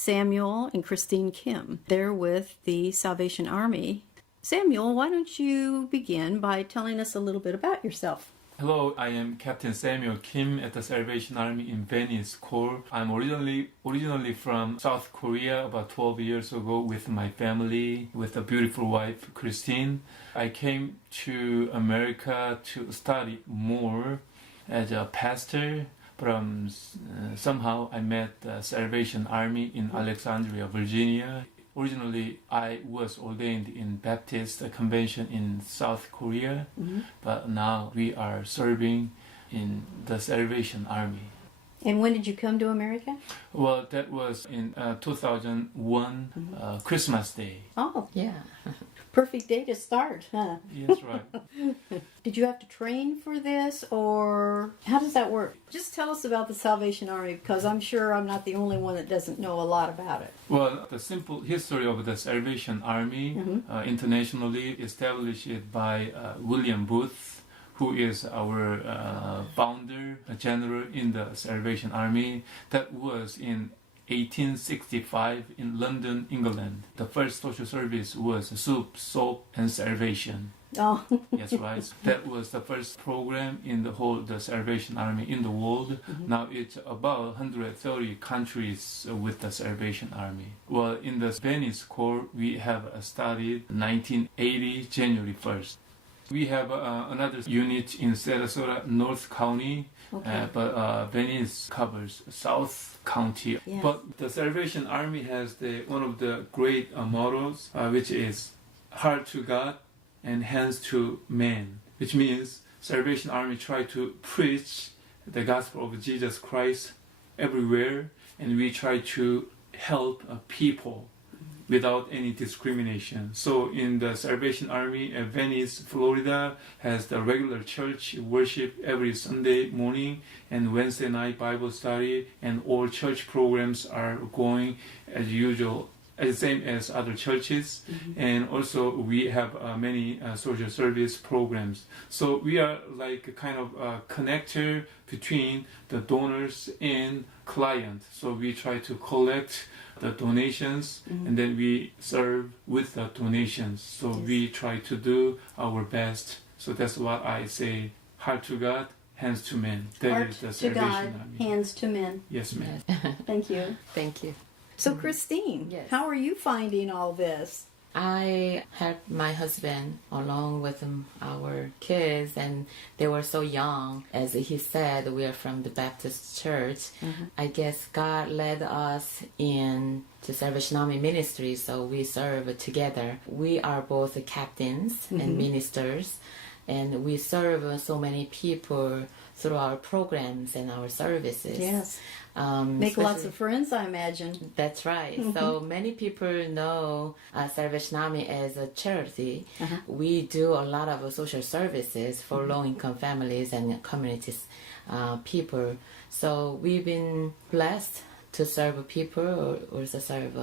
Samuel and Christine Kim. They're with the Salvation Army. Samuel, why don't you begin by telling us a little bit about yourself? Hello, I am Captain Samuel Kim at the Salvation Army in Venice Corp. I'm originally from South Korea about 12 years ago with my family, with a beautiful wife, Christine. I came to America to study more as a pastor, but somehow I met the Salvation Army in Alexandria, Virginia. Originally, I was ordained in Baptist Convention in South Korea, but now we are serving in the Salvation Army. And when did you come to America? Well, that was in 2001, Christmas Day. Oh, yeah. Perfect day to start, huh? Yes, right. Did you have to train for this, or how does that work? Just tell us about the Salvation Army, because I'm sure I'm not the only one that doesn't know a lot about it. Well, the simple history of the Salvation Army, internationally established by William Booth, who is our founder, general in the Salvation Army. That was in 1865 in London, England. The first social service was soup, soap, and salvation. Oh. Yes, right. That was the first program in the Salvation Army in the world. Now it's about 130 countries with the Salvation Army. Well, in the Venice Corp, we have started 1980, January 1st. We have another unit in Sarasota, North County, but Venice covers South County. Yes. But the Salvation Army has one of the great mottos, which is heart to God and hands to man, which means Salvation Army try to preach the gospel of Jesus Christ everywhere, and we try to help people without any discrimination. So in the Salvation Army at Venice, Florida, has the regular church worship every Sunday morning and Wednesday night Bible study, and all church programs are going as usual, as same as other churches. And also we have many social service programs. So we are like a kind of a connector between the donors and client. So we try to collect the donations and then we serve with the donations. So we try to do our best. So that's what I say, heart to God, hands to men. That is the Salvation God, Army. hands to men. Yes, ma'am. Thank you. Thank you. So Christine, Yes. how are you finding all this? I helped my husband along with our kids, and they were so young. As he said, we are from the Baptist church. I guess God led us in to Salvation Army ministry, so we serve together. We are both captains and ministers, and we serve so many people through our programs and our services. Yes. Make lots of friends, I imagine. That's right. So many people know Salvation Army as a charity. We do a lot of social services for low-income families and communities, people. So we've been blessed to serve people or to serve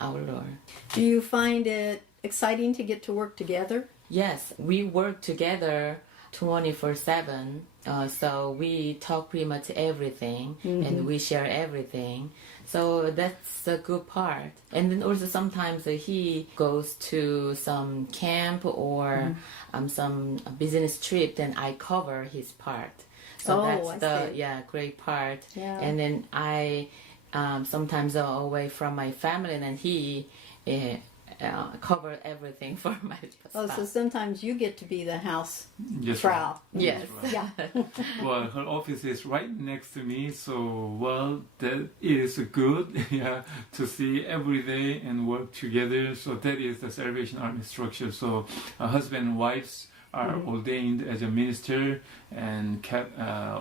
our Lord. Do you find it exciting to get to work together? Yes, we work together 24/7. So we talk pretty much everything and we share everything. So that's a good part. And then also sometimes he goes to some camp or some business trip, then I cover his part. So that's great part. Yeah. And then I sometimes are away from my family, and then he cover everything for my spouse. Oh, so sometimes you get to be the house Yes, frau. right. Yes. Right. Yeah. Well, her office is right next to me, so well, that is good, to see every day and work together. So that is the Salvation Army structure. So husband and wives are ordained as a minister and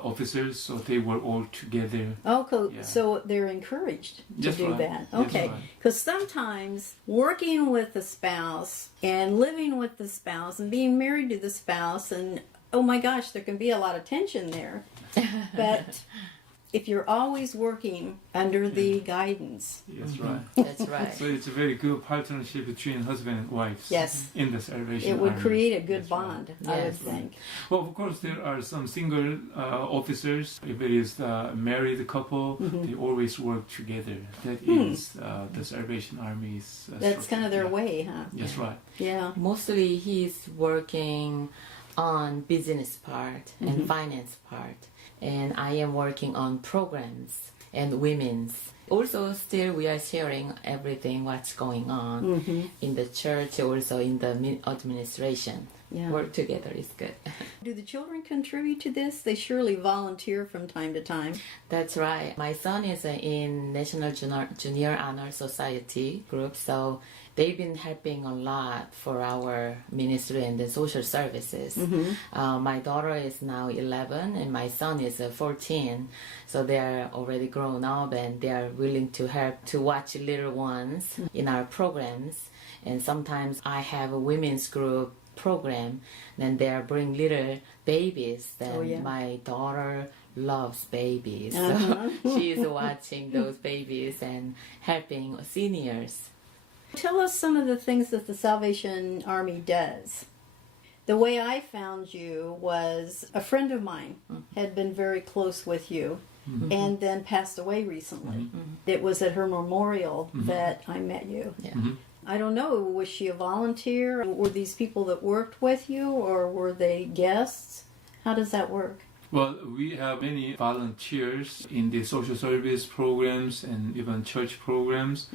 officers, so they were all together. Oh, cool. So they're encouraged to do that. Okay. Because sometimes working with the spouse and living with the spouse and being married to the spouse, and oh my gosh, there can be a lot of tension there. But if you're always working under the guidance. Yes, right. That's right. So it's a very good partnership between husband and wife. Yes. In the Salvation It would Army. create a good That's bond, right. I would Yes. think. Well, of course, there are some single officers. If it is a married couple, they always work together. That is the Salvation Army's That's structure. kind of their Yeah. way, huh? Yes, right. Yeah. Mostly he's working on business part and finance part, and I am working on programs and women's. Also, still we are sharing everything what's going on in the church, also in the administration. Yeah. Work together is good. Do the children contribute to this? They surely volunteer from time to time. That's right. My son is in National Junior Honor Society group, so they've been helping a lot for our ministry and the social services. My daughter is now 11 and my son is 14, so they're already grown up and they are willing to help to watch little ones in our programs. And sometimes I have a women's group program, then they bring little babies. Then my daughter loves babies, so she is watching those babies and helping seniors. Tell us some of the things that the Salvation Army does. The way I found you was a friend of mine had been very close with you and then passed away recently. It was at her memorial that I met you. Yeah. I don't know, was she a volunteer? Were these people that worked with you or were they guests? How does that work? Well, we have many volunteers in the social service programs and even church programs.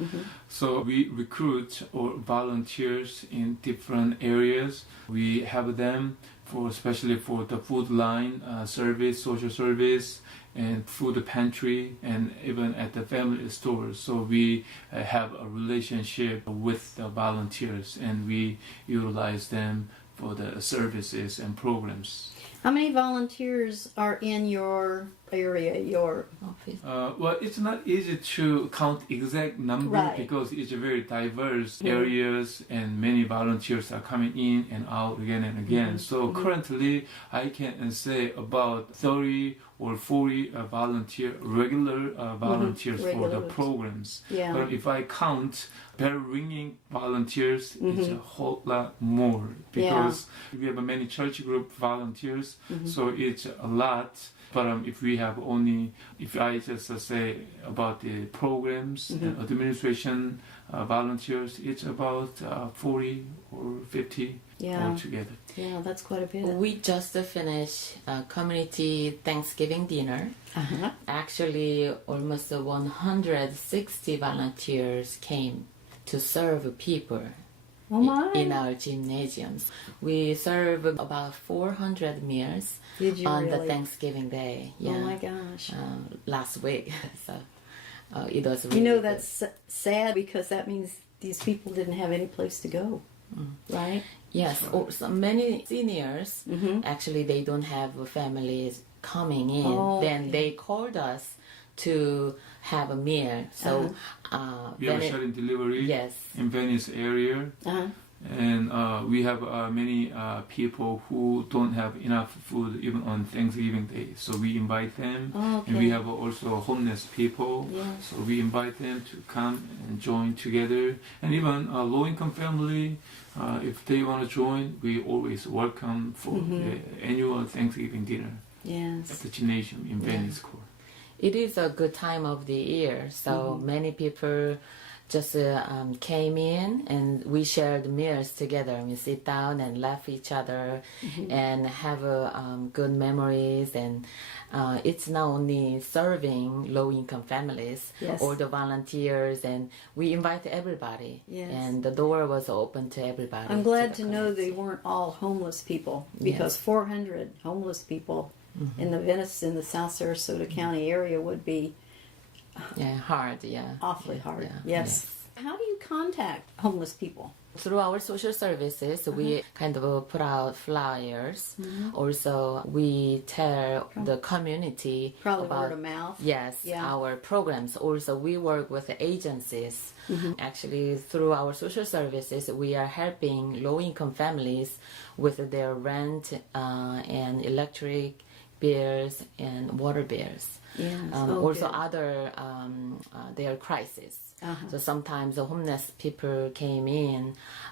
So we recruit or volunteers in different areas. We have them for especially for the food line service, social service, and food pantry, and even at the family stores. So we have a relationship with the volunteers, and we utilize them for the services and programs. How many volunteers are in your area, your Office. Well, it's not easy to count exact number Right. because it's a very diverse areas and many volunteers are coming in and out again and again. So currently, I can say about 30 or 40 regular volunteers for the Regulars. programs. Yeah. But if I count bell ringing volunteers, it's a whole lot more because we have many church group volunteers, so it's a lot. But if I just say about the programs and administration volunteers, it's about 40 or 50 altogether. Yeah, that's quite a bit. We just finished a community Thanksgiving dinner. Actually, almost 160 volunteers came to serve people Oh my. in our gymnasiums. We serve about 400 meals Did you on really? the Thanksgiving Day. Yeah. Oh my gosh. Last week. So it was really You know, good. that's sad because that means these people didn't have any place to go, right? Yes, so many seniors actually they don't have families coming in. Oh, Then they called us to have a meal. So We have a sharing delivery yes, in Venice area. And we have many people who don't have enough food even on Thanksgiving Day. So we invite them. Oh, And we have also homeless people. Yeah. So we invite them to come and join together. And even a low-income family, if they want to join, we always welcome for the annual Thanksgiving dinner at Yes. the gymnasium in Venice Corp. it is a good time of the year. So many people just came in and we shared meals together. We sit down and laugh each other and have good memories. And it's not only serving low-income families Yes. or the volunteers, and we invite everybody. Yes. And the door was open to everybody. I'm glad the to know community. they weren't all homeless people because 400 homeless people in the South Sarasota County area would be Yeah, hard, yeah. awfully hard. Yeah, Yes. How do you contact homeless people? Through our social services, we kind of put out flyers. Also, we tell the community Probably about word of mouth. yes, Yeah. our programs. Also, we work with agencies. Actually, through our social services, we are helping low-income families with their rent and electric bears and water bears. Yes. Also good. other their crisis. Uh-huh. So sometimes the homeless people came in,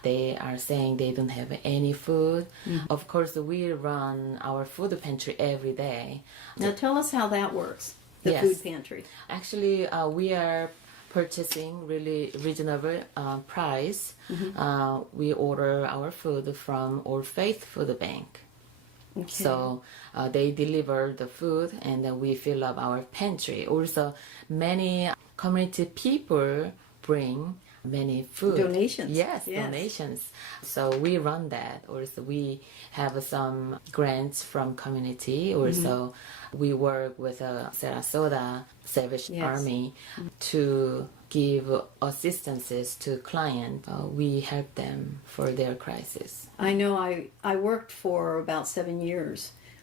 they are saying they don't have any food. Of course, we run our food pantry every day. Now tell us how that works, the Yes. food pantry. Actually, we are purchasing really reasonable price. We order our food from Old Faith Food Bank. Okay. So they deliver the food and then we fill up our pantry. Also, many community people bring many food. Donations. Yes, Yes. donations. So we run that. Also, we have some grants from community. Also, we work with Sarasota Salvation Yes. Army to give assistances to clients. We help them for their crisis. I know I worked for about 7 years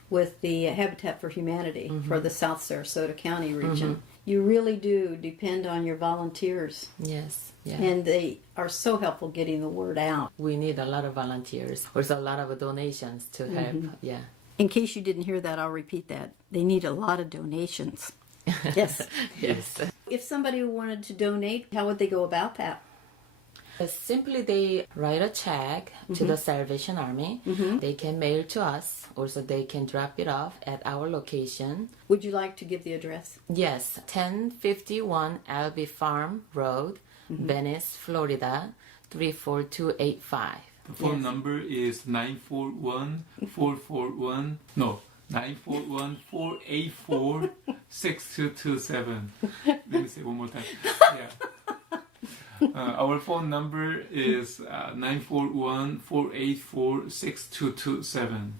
with the Habitat for Humanity for the South Sarasota County region. You really do depend on your volunteers, Yes, yeah. and they are so helpful getting the word out. We need a lot of volunteers. Also a lot of donations to help. Yeah. In case you didn't hear that, I'll repeat that. They need a lot of donations. Yes. Yes. If somebody wanted to donate, how would they go about that? Simply they write a check to the Salvation Army. They can mail to us. Also they can drop it off at our location. Would you like to give the address? Yes, 1051 Albee Farm Road, Venice, Florida, 34285. The phone Yes. number is 941-484-6227. Let me say one more time. Yeah. Our phone number is 941-484-6227.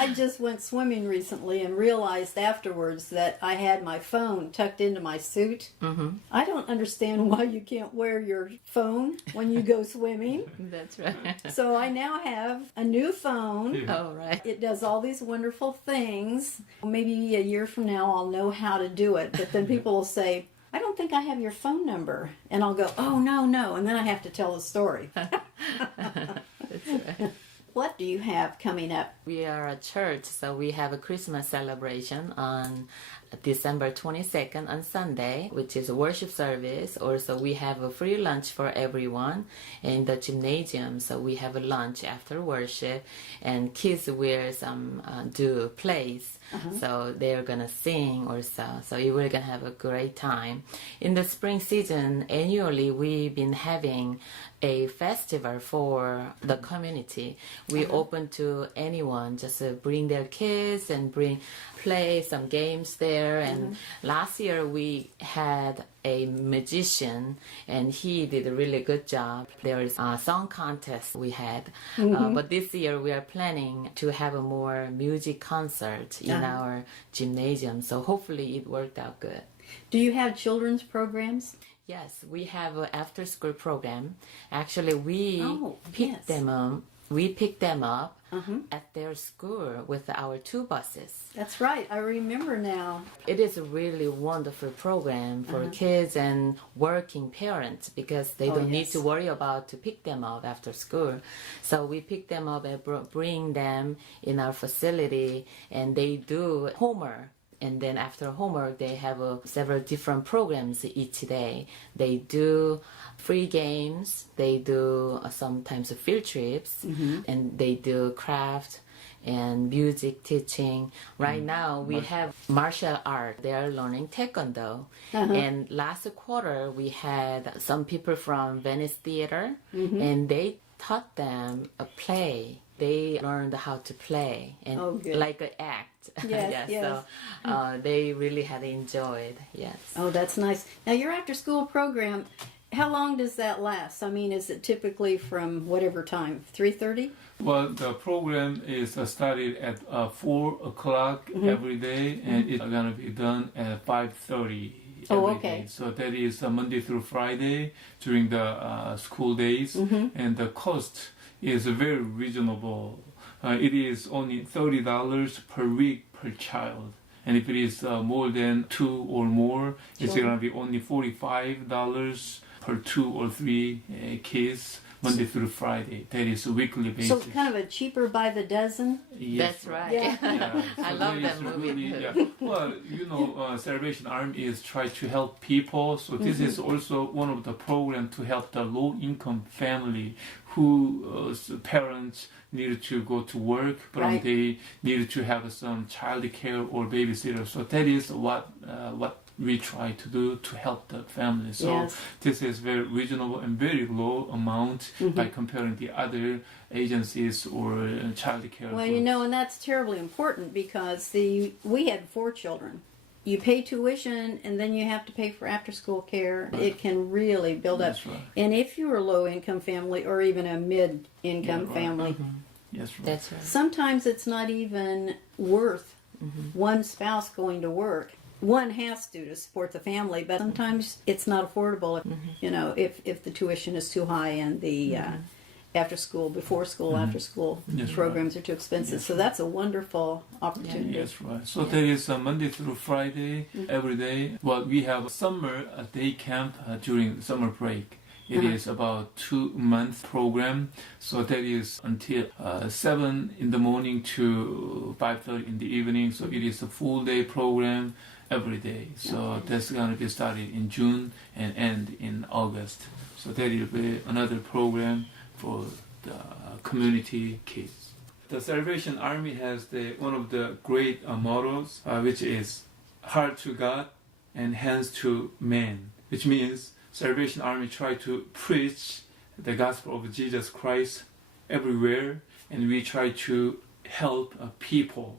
I just went swimming recently and realized afterwards that I had my phone tucked into my suit. I don't understand why you can't wear your phone when you go swimming. That's right. So I now have a new phone. Yeah. Oh, right. It does all these wonderful things. Maybe a year from now I'll know how to do it. But then people will say, I don't think I have your phone number. And I'll go, oh, no. And then I have to tell the story. That's right. What do you have coming up? We are a church, so we have a Christmas celebration on December 22nd on Sunday, which is a worship service. Also, we have a free lunch for everyone in the gymnasium. So we have a lunch after worship, and kids wear some do plays. So they're gonna sing or so you're really gonna have a great time. In the spring season, annually we've been having a festival for the community. We open to anyone, just bring their kids and play some games there. And last year we had a magician and he did a really good job. There is a song contest we had, but this year we are planning to have a more music concert in our gymnasium. So hopefully it worked out good. Do you have children's programs? Yes, we have an after-school program. Actually, we pick yes. them up at their school with our 2 buses. That's right. I remember now. It is a really wonderful program for kids and working parents because they don't need yes. to worry about to pick them up after school. So we pick them up and bring them in our facility, and they do homework. And then after homework, they have several different programs each day. They do free games, they do sometimes field trips, and they do craft and music teaching. Right now, we have martial art. They are learning taekwondo. And last quarter, we had some people from Venice Theater, and they taught them a play. They learned how to play and like an act. Yes, yes. So they really had enjoyed. Yes. Oh, that's nice. Now, your after-school program, how long does that last? I mean, is it typically from whatever time, 3:30? Well, the program is started at 4 o'clock every day, and it's going to be done at 5:30 every day. So that is Monday through Friday during the school days, and the cost is very reasonable. It is only $30 per week per child. And if it is more than 2 or more, it's going to be only $45 per 2 or 3 kids Monday through Friday. That is a weekly basis. So kind of a cheaper by the dozen? Yes, That's right. Yeah. Yeah, I so love that that is movie. really, yeah. Well, Salvation Army is try to help people. So this is also one of the program to help the low-income family who parents needed to go to work, but Right. they needed to have some child care or babysitter. So that is what we try to do to help the family. So Yes. this is very reasonable and very low amount by comparing the other agencies or child care. Well, groups. and that's terribly important because we had 4 children. You pay tuition and then you have to pay for after school care. Right. It can really build up. That's right. And if you're a low income family or even a mid income right. family, Yes, right. That's right. sometimes it's not even worth one spouse going to work. One has to support the family, but sometimes it's not affordable if, if the tuition is too high and the after school, before school, after school Yes, programs are too expensive. Yes, so that's a wonderful opportunity. Yes, right. So there is Monday through Friday every day. Well, we have a summer day camp during summer break. It is about 2-month program. So that is until 7 in the morning to 5:30 in the evening. So it is a full day program every day. So that's going to be started in June and end in August. So that will be another program for the community kids. The Salvation Army has one of the great mottos, which is heart to God and hands to man, which means Salvation Army try to preach the gospel of Jesus Christ everywhere, and we try to help people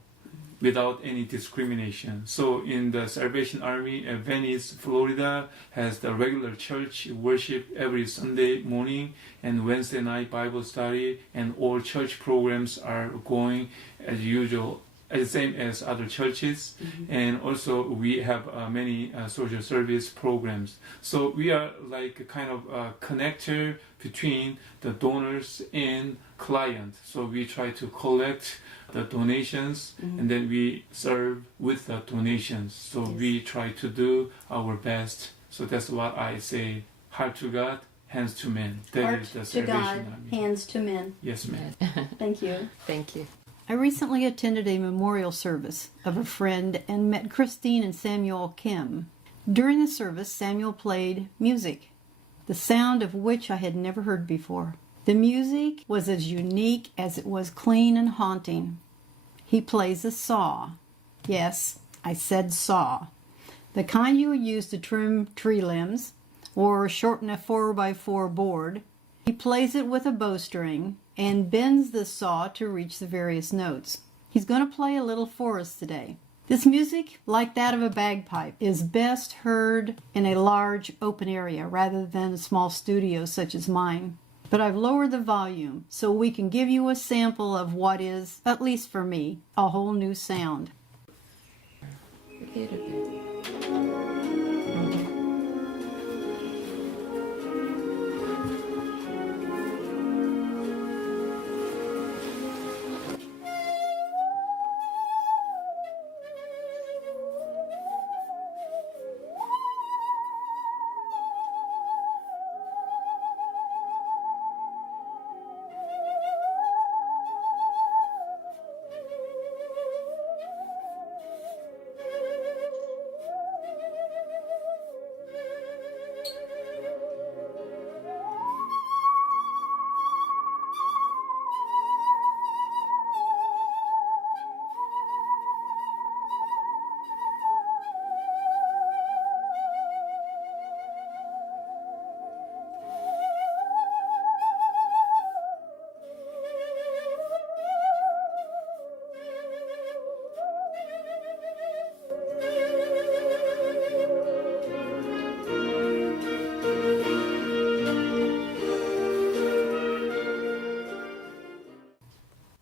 without any discrimination. So in the Salvation Army at Venice, Florida, has the regular church worship every Sunday morning and Wednesday night Bible study, and all church programs are going as usual, as same as other churches. And also we have many social service programs. So we are like a kind of a connector between the donors and client. So we try to collect the donations and then we serve with the donations. So we try to do our best. So that's what I say, heart to God, hands to men. That Heart is the to Salvation God, Army. hands to men. Yes, ma'am. Thank you. Thank you. I recently attended a memorial service of a friend and met Christine and Samuel Kim. During the service, Samuel played music, the sound of which I had never heard before. The music was as unique as it was clean and haunting. He plays a saw. Yes, I said saw. The kind you would use to trim tree limbs or shorten a 4x4 board. He plays it with a bowstring and bends the saw to reach the various notes. He's going to play a little for us today. This music, like that of a bagpipe, is best heard in a large open area rather than a small studio such as mine. But I've lowered the volume so we can give you a sample of what is, at least for me, a whole new sound. A little bit.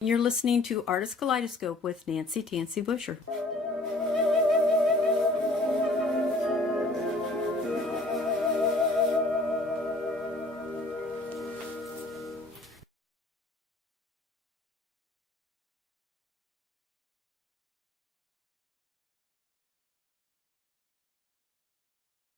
You're listening to Artist Kaleidoscope with Nancy Tansy Busher.